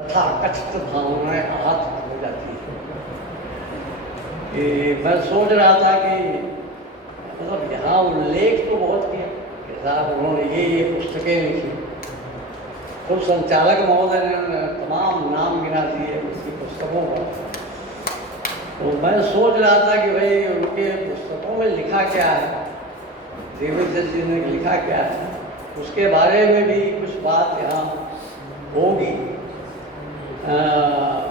तथा कथित भावनाएं आहत हो जाती है। कि मैं सोच रहा था कि मतलब यहाँ उल्लेख तो बहुत किया कि साहब उन्होंने ये पुस्तकें लिखी, खुद संचालक महोदय ने तमाम नाम गिना दिए उसकी पुस्तकों का। तो मैं सोच रहा था कि भाई उनके पुस्तकों में लिखा क्या है, देवेंद्र जी ने लिखा क्या है, उसके बारे में भी कुछ बात यहाँ होगी।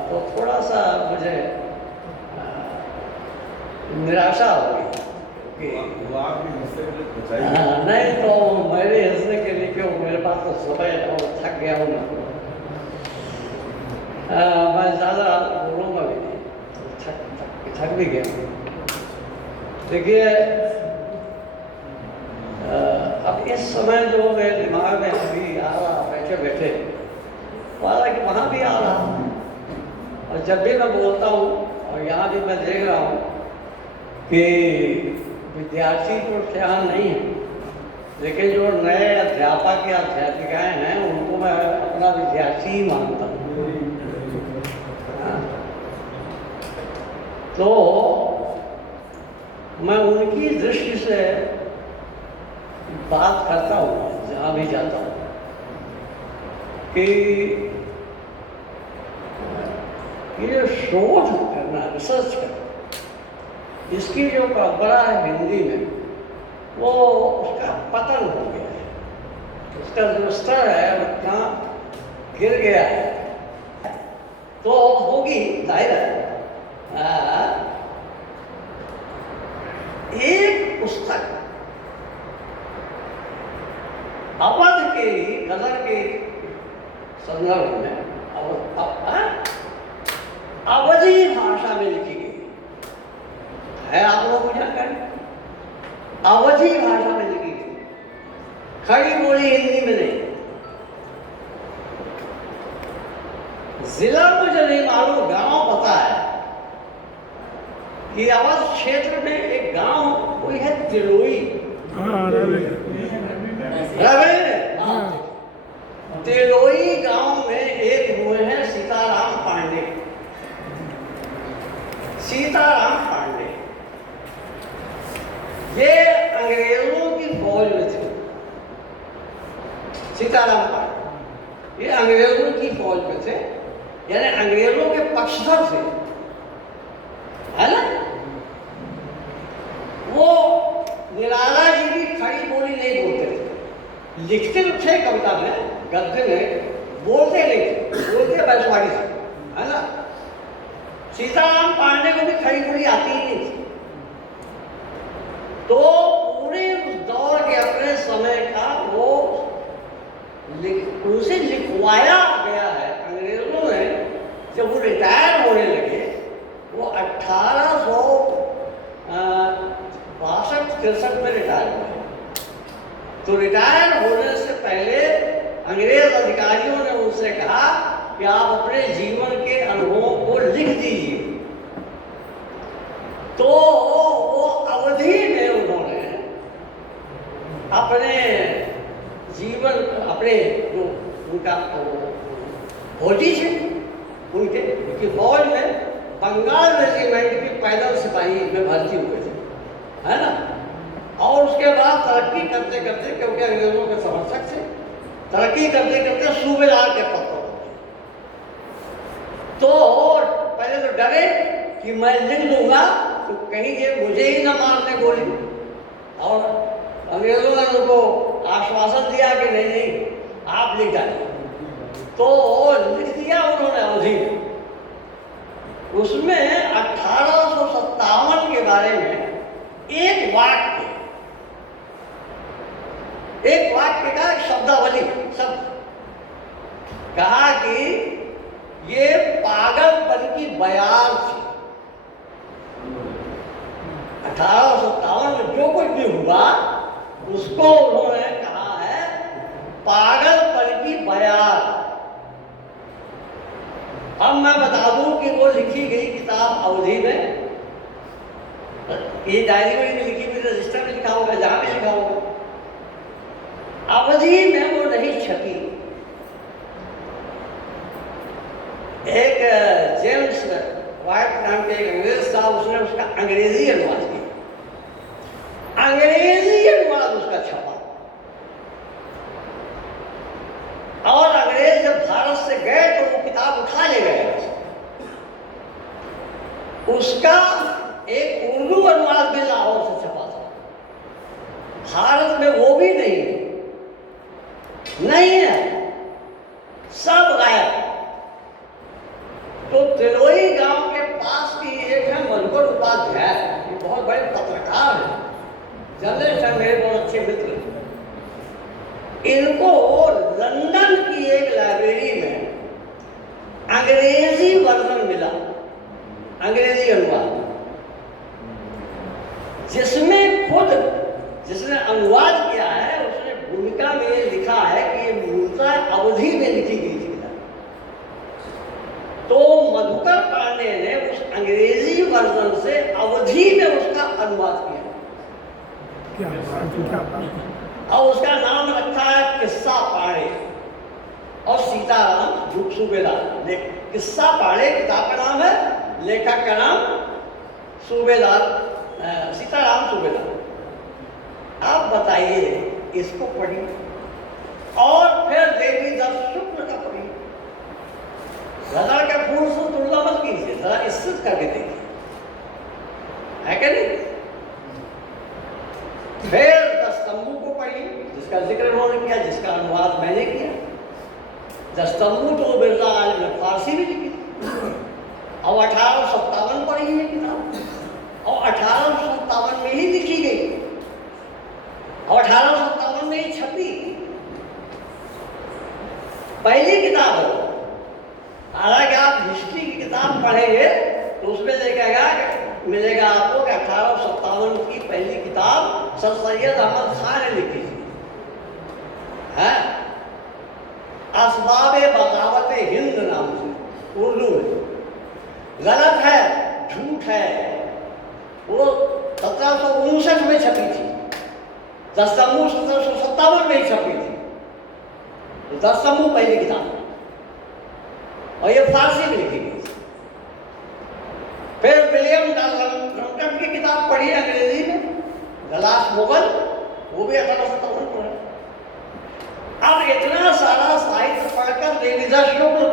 तो थोड़ा सा मुझे निराशा हो गई। नहीं तो मेरे हंसने के लिए क्यों, मेरे पास तो समय और थक गया हूँ मैं ज़्यादा बोलूँगा भी नहीं, थक भी गया। देखिए अब इस समय जो मेरे दिमाग में अभी आ रहा बैठे बैठे, हालांकि वहाँ भी आ रहा, और जब भी मैं बोलता हूँ और यहाँ भी मैं देख रहा हूँ कि विद्यार्थी तो ख्याल नहीं है, लेकिन जो नए अध्यापक या अध्यापिकाएं हैं उनको मैं अपना विद्यार्थी ही मानता हूँ। तो मैं उनकी दृष्टि से बात करता हूँ जहाँ भी जाता हूँ कि ये शोध करना, रिसर्च करना, इसकी जो परंपरा है हिंदी में, वो उसका पतन हो गया है, उसका जो स्तर है उतना गिर गया है। तो होगी जाहिर है एक पुस्तक अवध के गदर के संदर्भ में अवधी भाषा में लिखी गई है, आप लोग को जानकारी, अवधी भाषा में लिखी गई, खड़ी बोली हिंदी में नहीं। जिला मुझे नहीं मालूम, गांव पता है कि अवध क्षेत्र में एक गांव कोई है तिलोई, तिलोई गांव में एक हुए हैं सीताराम पांडे। सीताराम पांडे ये अंग्रेजों की फौज में थे। सीताराम पांडे ये अंग्रेजों की फौज में थे, यानी अंग्रेजों के पक्षधर थे, है ना। वो निराला जी की खड़ी बोली नहीं बोलते थे, लिखते तो थे कविता में, गद्य में, बोलते नहीं थे, बोलते वैश्वारी थे, है ना। सीताराम पांडे को भी खड़ी बोली आती ही नहीं थी। तो पूरे उस दौर के अपने समय का वो उनसे लिखवाया गया है अंग्रेजों ने। जब वो रिटायर होने लगे, वो 1862-63 में रिटायर हुए। तो रिटायर होने से पहले अंग्रेज अधिकारियों ने उनसे कहा कि आप अपने जीवन के अनुभवों को लिख दीजिए। तो वो अवधि में उन्होंने अपने जीवन, अपने जो उनका फौजी थे, उनकी फौज में बंगाल रेजिमेंट के पैदल सिपाही में भर्ती हुए थे, है ना। और उसके बाद तरक्की करते करते, क्योंकि अंग्रेजों के समर्थक थे, तरक्की करते करते सूबेदार के पद पर पहुंचे। तो पहले तो डरे कि मैं लिख दूंगा तो कहीं ये मुझे ही न मारने गोली, और अंग्रेजों ने उनको आश्वासन दिया कि नहीं नहीं आप लिख जाइए। तो लिख दिया उन्होंने अवधि में। उसमें 1857 के बारे में एक वाक्य का शब्दावली शब्द कहा कि ये पागलपन की बयान थी। 1857 में जो कुछ भी हुआ उसको उन्होंने कहा है पागलपन की बयान। अब मैं बता दूं कि वो लिखी गई किताब अवधि में, ये डायरी में भी लिखी हुई, रजिस्टर में लिखा होगा, जहां भी लिखा होगा, अवधि में वो नहीं छपी। एक जेम्स वाइट नाम के एक अंग्रेज था, उसने उसका अंग्रेजी अनुवाद किया, अंग्रेजी अनुवाद उसका छपा। और अंग्रेज जब भारत से गए तो वो किताब उठा ले गए। उसका एक उर्दू अनुवाद भी लाहौर से छपा था, भारत में वो भी नहीं है, सब गायब। तो तिलोई गांव के पास की एक है मधुकर उपाध्याय, ये बहुत बड़े पत्रकार हैं, जर्नलिस्ट हैं, मेरे बहुत अच्छे मित्र। इनको लंदन की एक लाइब्रेरी में अंग्रेजी वर्जन मिला, अंग्रेजी अनुवाद, जिसमें खुद जिसने अनुवाद किया है उसने भूमिका में लिखा है कि ये मूलतः अवधि में लिखी गई थी। तो मधुकर पांडे ने उस अंग्रेजी वर्जन से अवधि में उसका अनुवाद किया और उसका नाम रखा है किस्सा पाड़े और सीताराम सूबेदार। किस्सा पाड़े किताब का नाम है, लेखक का नाम सूबेदार, सीताराम सूबेदार। आप बताइए, इसको पढ़ी और फिर देवी दत्त शुक्ल का पढ़ी। गदर के फूल से तुलना मत कीजिए, जरा स्थित करके देखिए, है क्या नहीं? फिर दस्तंबू को पढ़ी, जिसका जिक्र उन्होंने किया, जिसका अनुवाद मैंने किया। दस्तंबू तो बिरला आलम ने फारसी में लिखी और 1857 पढ़ी है किताब, और 1857 में ही लिखी गई और 1857 में ही छपी, पहली किताब है। हालांकि आप हिस्ट्री की किताब पढ़ेंगे तो उसमें मिलेगा आपको कि 1857 की पहली किताब सर सैयद अहमद खान ने लिखी थी, है असबाब बगावत हिंद नाम से, उर्दू में। गलत है, झूठ है, वो 1759 में छपी थी, दस्तंबू 1757 में ही छपी थी। दस्तंबू पहली किताब और ये फारसी में लिखी गई। फिर विलियम डंकन की किताब पढ़ी अंग्रेजी में, द लास्ट मुगल, वो भी 1857 में है। अब इतना सारा साहित्य पढ़कर देवी दत्त शुक्ल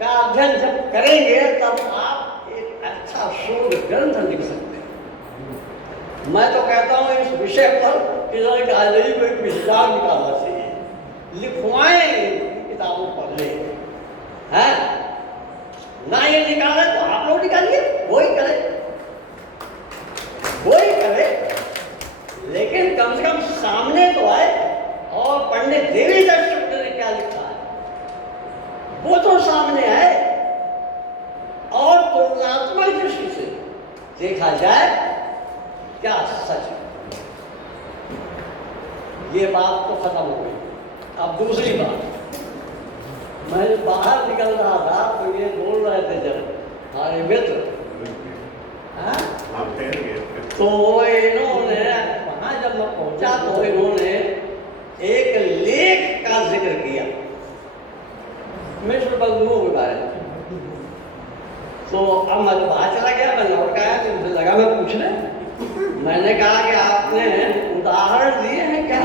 का अध्ययन जब करेंगे तब आप एक अच्छा शोध ग्रंथ लिख सकते हैं। मैं तो कहता हूँ इस विषय पर कि लाइब्रेरी में एक विचार निकालना चाहिए, लिखवाएं, किताबों पर ले, है ना? ये निकाले तो आप लोग निकालिए, वही करे, लेकिन कम से कम सामने तो आए। और पंडित देवी दत्त शुक्ल ने क्या लिखा है वो तो सामने आए, और तुलनात्मक दृष्टि से देखा जाए क्या सच है। ये बात तो खत्म हो गई। अब दूसरी बात, मैं बाहर निकल रहा था तो ये बोल रहे थे जब हमारे मित्र, तो इन्होंने वहां जब मैं पहुंचा तो इन्होंने एक लेख का जिक्र किया मिश्र बंधुओं के बारे में। तो अब मैं तो बाहर चला गया, मैं लौट आया तो मुझे लगा मैं पूछने, मैंने कहा कि आपने उदाहरण दिए हैं क्या?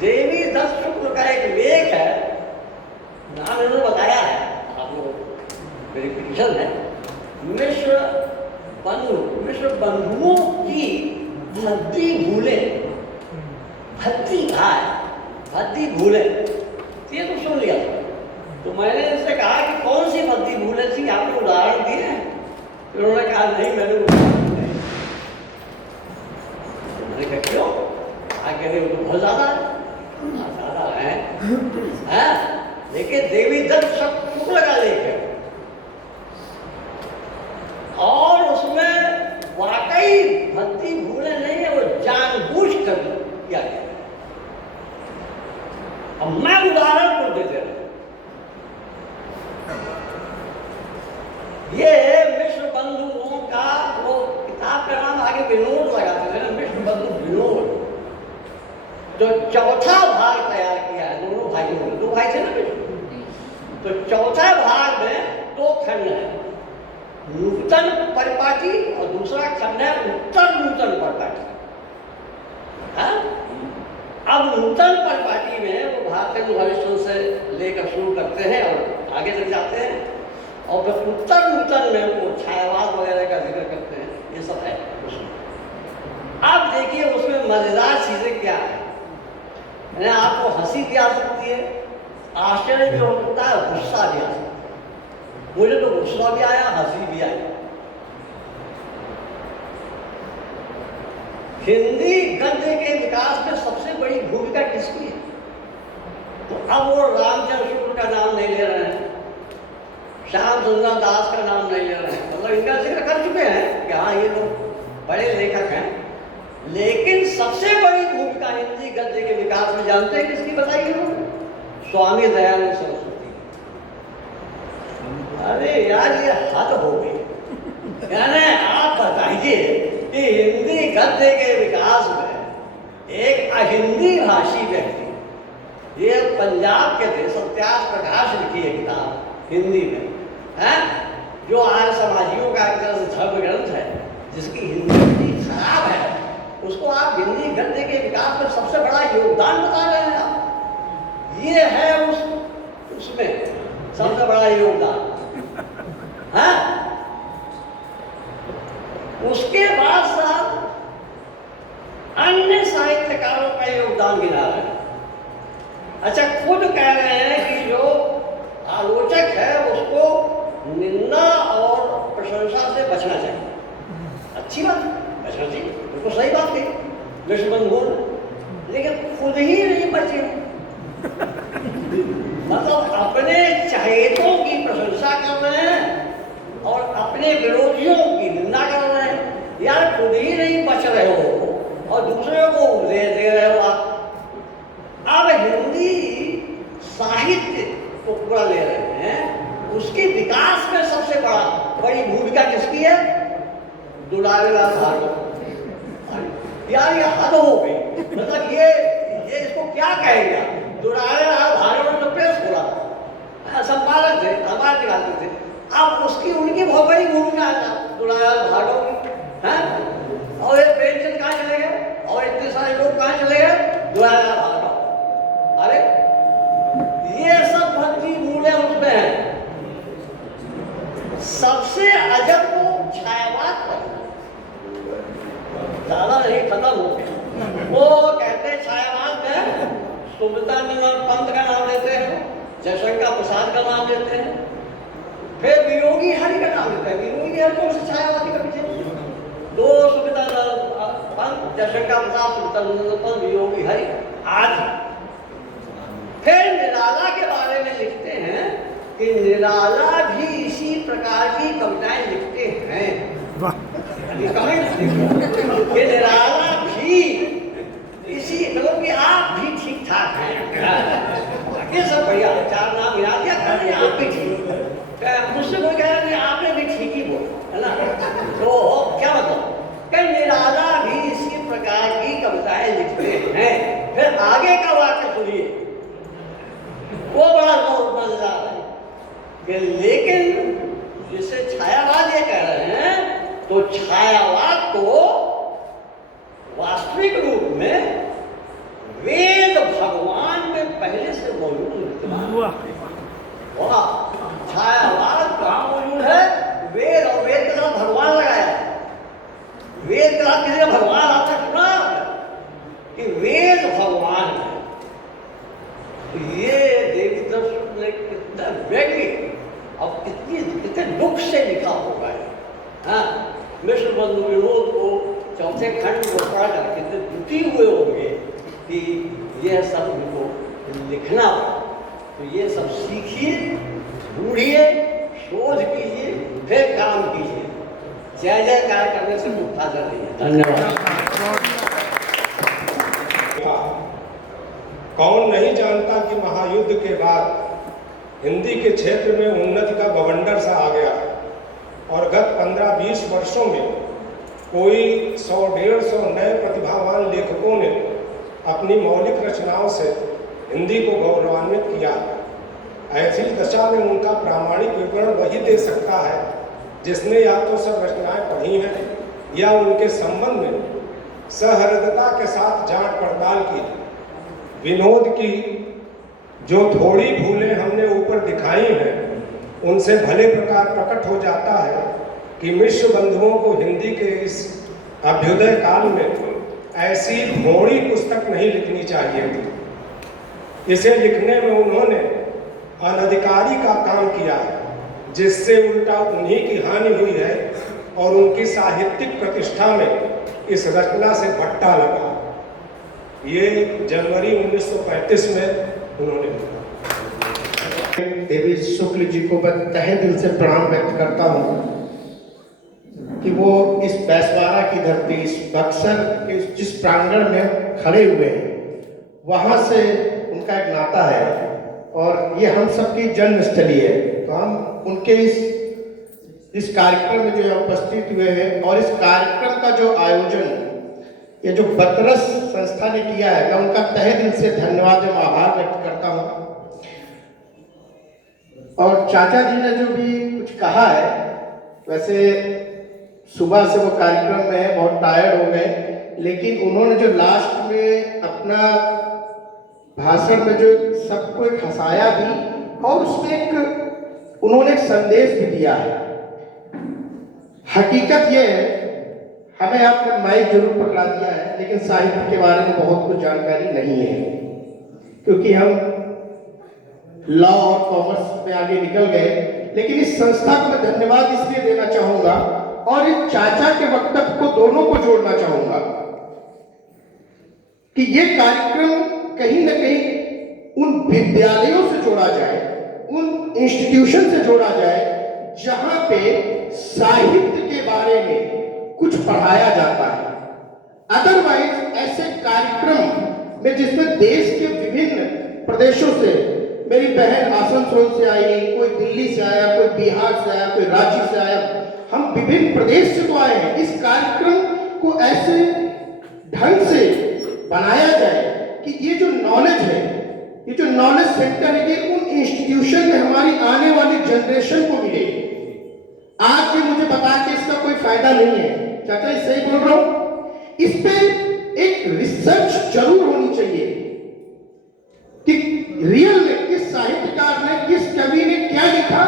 देवी दत्त शुक्ल का एक लेख है, नाम इन्होंने बताया है, आप लोग वेरिफिकेशन है, मिश्र बंधुओं की भद्दी भूलें, भद्दी भूलें, ये तो सुन लिया। तो मैंने इससे कहा कि कौन सी भद्दी भूलें थी, आपने उदाहरण दिए हैं? तो उन्होंने कहा नहीं, मैंने उदाहरण नहीं। मैंने कहा क्यों? आगे तो बहुत ज़्यादा है, लेकिन देवी दत्त शुक्ल का लेख है और उसमें वाकई भक्ति भूले नहीं है, वो जानबूझ कर किया गया। अब मैं उदाहरण को देते रहे, ये मिश्र बंधुओं का वो किताब का नाम आगे विनोद लगाते थे ना, मिश्र बंधु विनोद, जो चौथा भाग तैयार किया है दोनों भाइयों ने, दो भाई थे ना, तो चौथा भाग में दो खंड है, नूतन परिपाटी और दूसरा खंड है उत्तर नूतन परिपाटी। अब नूतन परिपाटी में वो भारतीय हरिश्चंद्र से लेकर शुरू करते हैं और आगे तक जाते हैं, और फिर उत्तर नूतन में वो छायावाद वगैरह का जिक्र करते हैं, ये सब है उसमें। अब देखिए उसमें मजेदार चीजें क्या है, आपको हंसी भी आ सकती है, आश्चर्य भी हो सकता है, गुस्सा भी आ सकता है। मुझे तो गुस्सा भी आया, हंसी भी आई। हिंदी गद्य के विकास में सबसे बड़ी भूमिका किसकी है? तो अब वो रामचंद्र शुक्ल का नाम नहीं ले रहे हैं, श्याम सुंदर दास का नाम नहीं ले रहे हैं, मतलब इनका जिक्र कर चुके हैं कि हाँ ये लोग बड़े लेखक हैं, लेकिन सबसे बड़ी भूमिका हिंदी गद्य के विकास में जानते हैं किसकी बताइए? स्वामी दयानंद सरस्वती। अरे यार ये हद हो गई, यानी आप बताइए कि हिंदी गद्य के विकास में एक अहिंदी भाषी व्यक्ति, ये पंजाब के थे, सत्यास प्रकाश लिखी है किताब हिंदी में, है जो आर्य समाजियों का एक तरह से धर्म ग्रंथ है, जिसकी हिंदी खराब है, उसको आप हिंदी गद्य के विकास में सबसे बड़ा योगदान बता रहे हैं आप। ये है उसमें सबसे बड़ा योगदान, है? उसके बाद साथ अन्य साहित्यकारों का योगदान गिना रहे हैं। अच्छा, खुद कह रहे हैं कि जो आलोचक है उसको निंदा और प्रशंसा से बचना चाहिए। अच्छी बात है, बचना चाहिए, बिल्कुल सही बात है विश्वबंधु, लेकिन खुद ही नहीं बचे। मतलब अपने चहेतों की प्रशंसा कर रहे हैं और अपने विरोधियों की निंदा कर रहे हैं। यार खुद ही नहीं बच रहे हो और दूसरे को उपदेश दे रहे हो आप। अब हिंदी साहित्य को पूरा ले रहे हैं, उसके विकास में सबसे बड़ी भूमिका किसकी है? दुलारीलाल भार्गव। यार ये हद हो गई, मतलब ये इसको क्या कहेगा? दुलारीलाल भार्गव ने तो प्रेस खोला, संपादक थे, अखबार निकालते थे, अब उसकी उनकी बहुत बड़ी भूमिका है दुलारीलाल भार्गव की, है? और ये प्रेमचंद कहाँ चले गए और इतने सारे लोग कहाँ चले गए? दुलारीलाल भार्गव। अरे ये सब भक्ति मूल्य उसमें है। सबसे अजब तो छायावाद पर, ज्यादा नहीं, खत्म हो गया। वो कहते छायावाद में सुमित्रानंद पंत का नाम लेते हैं, जयशंकर प्रसाद का नाम लेते हैं, फिर वियोगी हरि का नाम लेते हैं। वियोगी हरि कौन से छायावादी का पीछे? दो सुमित्रानंद पंत, जयशंकर प्रसाद, सुमित्रानंद पंत, वियोगी हरि आदि। फिर निराला के बारे में लिखते हैं कि निराला भी इसी प्रकार की कविताएं लिखते हैं। कि निराला भी इसी, मतलब कि आप भी ठीक ठाक हैं, ये सब बढ़िया, चार नाम याद या कर दिया, आप भी ठीक। मुझसे कोई कह रहा आपने भी ठीक ही बोला, है ना? तो क्या मतलब? कि निराला भी इसी प्रकार की कविताएं लिखते हैं। फिर आगे का वाक्य सुनिए, वो बड़ा मजेदार है कि लेकिन जिसे छायावाद ये कह रहे हैं, तो छायावाद को वास्तविक रूप में वेद भगवान में पहले से मौजूद है। छायावाद कहाँ मौजूद है? वेद, और वेद के साथ भगवान लगाया है। वेद के साथ किसी का भगवान आपने सुना कि वेद भगवान है? ये देवी दर्शन ने कितना व्यंग्य और कितने दुख से लिखा होगा है। हाँ, विश्वबंधु विनोद को चौथे खंड को पढ़कर कितने दुखी हुए होंगे कि यह सब उनको लिखना पड़ा। तो ये सब सीखिए, ढूंढिए, शोध कीजिए, फिर काम कीजिए। जय जयकार करने से मुक्ता कर रही है। धन्यवाद। कौन नहीं जानता कि महायुद्ध के बाद हिंदी के क्षेत्र में उन्नति का बवंडर सा आ गया है और गत 15-20 वर्षों में कोई 100-150 नए प्रतिभावान लेखकों ने अपनी मौलिक रचनाओं से हिंदी को गौरवान्वित किया है। ऐसी दशा में उनका प्रामाणिक विवरण वही दे सकता है जिसने या तो सब रचनाएं पढ़ी हैं या उनके संबंध में सहृदयता के साथ जांच पड़ताल की। विनोद की जो थोड़ी भूलें हमने ऊपर दिखाई हैं उनसे भले प्रकार प्रकट हो जाता है कि मिश्र बंधुओं को हिंदी के इस अभ्युदय काल में ऐसी भोड़ी पुस्तक नहीं लिखनी चाहिए थी। इसे लिखने में उन्होंने अनधिकारी का काम किया है, जिससे उल्टा उन्हीं की हानि हुई है और उनकी साहित्यिक प्रतिष्ठा में इस रचना से भट्टा लगा। ये जनवरी 1935 में उन्होंने लिखा। देवी शुक्ल जी को मैं तहे दिल से प्रणाम व्यक्त करता हूँ कि वो इस बैसवाड़ा की धरती, इस बक्सर के जिस प्रांगण में खड़े हुए हैं, वहाँ से उनका एक नाता है और ये हम सबकी जन्मस्थली है। तो हम उनके इस कार्यक्रम में जो उपस्थित हुए हैं और इस कार्यक्रम का जो आयोजन ये जो बतरस संस्था ने किया है, मैं उनका तहे दिल से धन्यवाद एवं आभार व्यक्त करता हूँ। और चाचा जी ने जो भी कुछ कहा है, वैसे सुबह से वो कार्यक्रम में है, बहुत टायर्ड हो गए, लेकिन उन्होंने जो लास्ट में अपना भाषण में जो सबको एक हंसाया भी और उसमें एक उन्होंने एक संदेश भी दिया है। हकीकत ये है, हमें आपने माइक जरूर पकड़ा दिया है, लेकिन साहित्य के बारे में बहुत कुछ जानकारी नहीं है, क्योंकि हम लॉ और कॉमर्स में आगे निकल गए। लेकिन इस संस्था को मैं धन्यवाद इसलिए देना चाहूंगा और इस चाचा के वक्तव्य को दोनों को जोड़ना चाहूंगा कि ये कार्यक्रम कहीं ना कहीं उन विद्यालयों से जोड़ा जाए, उन इंस्टीट्यूशन से जोड़ा जाए जहां पे साहित्य के बारे में कुछ पढ़ाया जाता है। अदरवाइज ऐसे कार्यक्रम में जिसमें देश के विभिन्न प्रदेशों से, मेरी बहन आसनसोल से आई, कोई दिल्ली से आया, कोई बिहार से आया, कोई रांची से आया, हम विभिन्न प्रदेश से तो आए हैं। इस कार्यक्रम को ऐसे ढंग से बनाया जाए कि ये जो नॉलेज है, ये जो नॉलेज सेंटर है, ये उन इंस्टीट्यूशन में हमारी आने वाली जनरेशन को मिले। आज ये मुझे बता के इसका कोई फायदा नहीं है, चाचा सही बोल रहा हूं। इस पे एक रिसर्च जरूर होनी चाहिए कि रियल में किस साहित्यकार ने, किस कवि ने क्या लिखा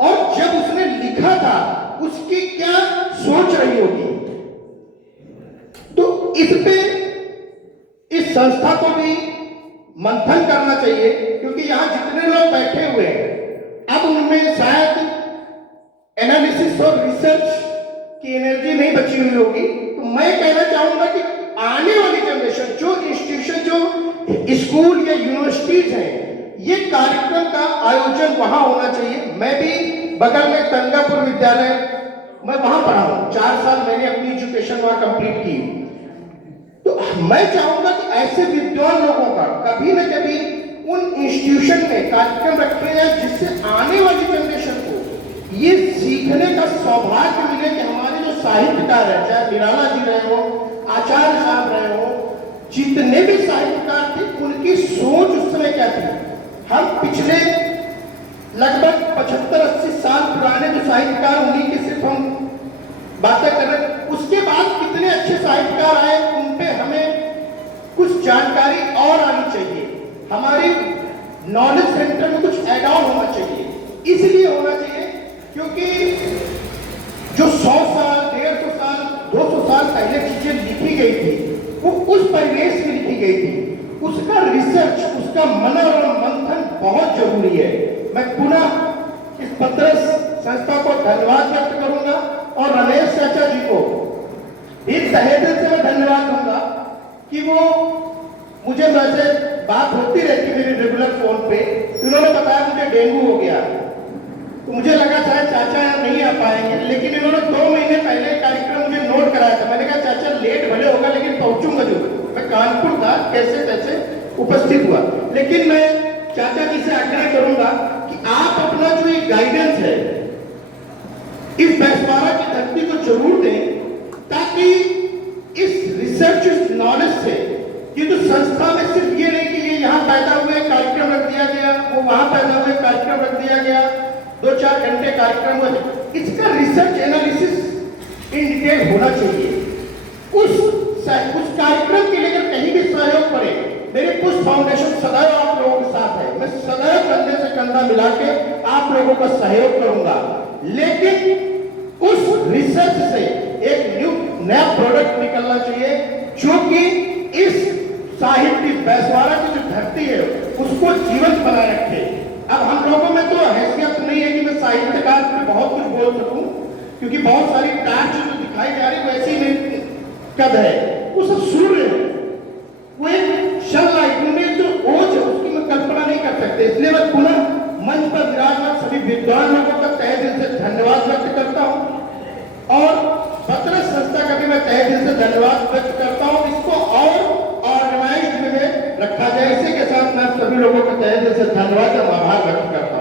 और जब उसने लिखा था उसकी क्या सोच रही होगी। तो इस पे इस संस्था को भी मंथन करना चाहिए, क्योंकि यहां जितने लोग बैठे हुए हैं अब उनमें शायद एनालिसिस और रिसर्च की एनर्जी नहीं बची हुई होगी। तो मैं कहना चाहूंगा कि आने वाली जनरेशन, जो इंस्टीट्यूशन, जो स्कूल या यूनिवर्सिटीज हैं, ये कार्यक्रम का आयोजन वहां होना चाहिए। मैं भी बगल में गंगापुर विद्यालय, मैं वहां पढ़ा हूं, 4 साल मैंने अपनी एजुकेशन वहां कंप्लीट की। तो मैं चाहूंगा कि ऐसे विद्वान लोगों का कभी न कभी उन इंस्टीट्यूशन में कार्यक्रम रखे जाए, जिससे आने वाली जनरेशन को ये सीखने का सौभाग्य मिले कि हमारे जो साहित्यकार है, चाहे निराला जी रहे हो, आचार्य साहब रहे हो, जितने भी साहित्यकार थे, उनकी सोच उस समय क्या थी। हम पिछले लगभग 75-80 साल पुराने जो साहित्यकार, उन्हीं की सिर्फ हम बातें कर रहे हैं। उसके बाद कितने अच्छे साहित्यकार आए, उन पे हमें कुछ जानकारी और आनी चाहिए। हमारे नॉलेज सेंटर में कुछ ऐड ऑन होना चाहिए। इसलिए होना चाहिए क्योंकि जो 100 साल, 150 साल, 200 साल पहले चीजें लिखी गई थी, वो उस परिवेश में लिखी गई थी। उसका रिसर्च, उसका मनन और मंथन बहुत जरूरी है। मैं पुनः इस बतरस संस्था को धन्यवाद व्यक्त करूंगा और रमेश चाचा जी को एक तहे दिल से मैं धन्यवाद दूंगा कि वो मुझे, वैसे बात होती रहती मेरी रेगुलर फोन पे, उन्होंने बताया मुझे डेंगू हो गया, तो मुझे लगा शायद चाचा नहीं आ पाएंगे, लेकिन इन्होंने 2 महीने पहले कार्यक्रम मुझे नोट कराया था। मैंने कहा चाचा लेट भले होगा लेकिन पहुंचूंगा जरूर। मैं कानपुर था, कैसे तैसे उपस्थित हुआ, लेकिन मैं चाचा जी से आग्रह करूंगा कि आप अपना जो ये गाइडेंस है इस बैसवाड़ा की धरती को जरूर दें, ताकि इस रिसर्च, इस नॉलेज से ये जो संस्था में सिर्फ ये नहीं कि ये यहाँ पैदा हुए कार्यक्रम रख दिया गया, वो वहां पैदा हुए कार्यक्रम गया, 2-4 घंटे कार्यक्रम हुए, इसका रिसर्च एनालिसिस इन डिटेल होना चाहिए। उस कार्यक्रम के लिए कहीं भी सहयोग पड़े, मेरी पुष्प फाउंडेशन सदैव आप लोगों के साथ है। मैं सदैव कंधे से कंधा मिला के आप लोगों का सहयोग करूंगा, लेकिन उस रिसर्च से एक नया प्रोडक्ट निकलना चाहिए जो कि इस साहित्य बैसवाड़ा की जो धरती है उसको जीवंत बनाए रखे। अब हम लोगों में तो हैसियत नहीं है कि मैं साहित्यकार में बहुत कुछ बोल सकूं, क्योंकि बहुत सारी टार्च जो दिखाई जा रही वैसी नहीं कद है, वो सब सूर्य है, वो एक शल लाइट में जो ओज है उसकी मैं कल्पना नहीं कर सकते। इसलिए मैं पुनः मंच पर विराजमान सभी विद्वान लोगों का तहे दिल से धन्यवाद व्यक्त करता हूं और पत्रस संस्था का भी मैं तहे दिल से धन्यवाद व्यक्त करता हूं। इसको और ऑर्गेनाइज्ड में रखा जाए, इसी के साथ मैं सभी लोगों का तहे दिल से धन्यवाद और आभार व्यक्त करता हूं।